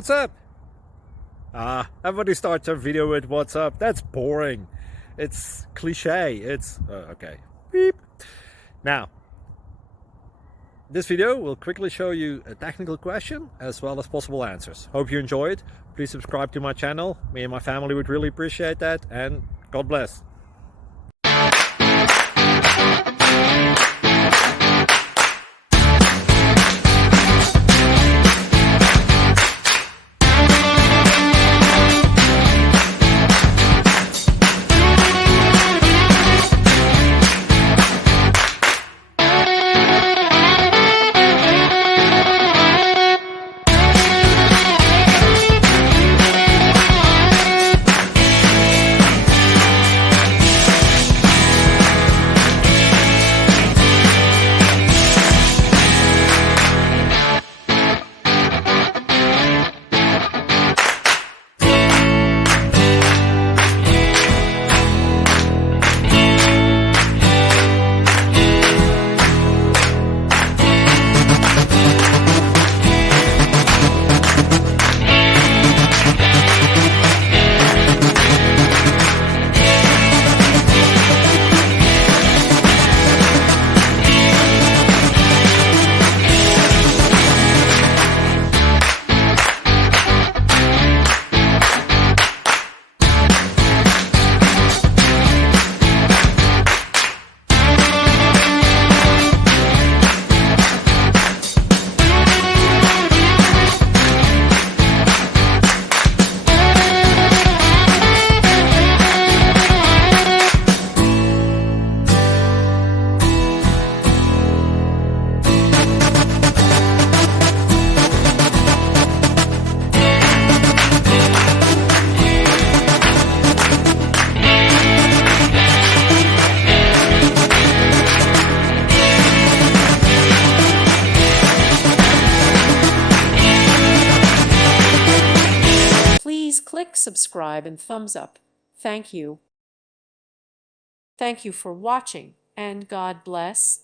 What's up? Everybody starts a video with what's up. That's boring. It's cliche. It's okay. Beep. Now, this video will quickly show you a technical question as well as possible answers. Hope you enjoy it. Please subscribe to my channel. Me and my family would really appreciate that, and God bless. Please click subscribe and thumbs up. Thank you. Thank you for watching, and God bless.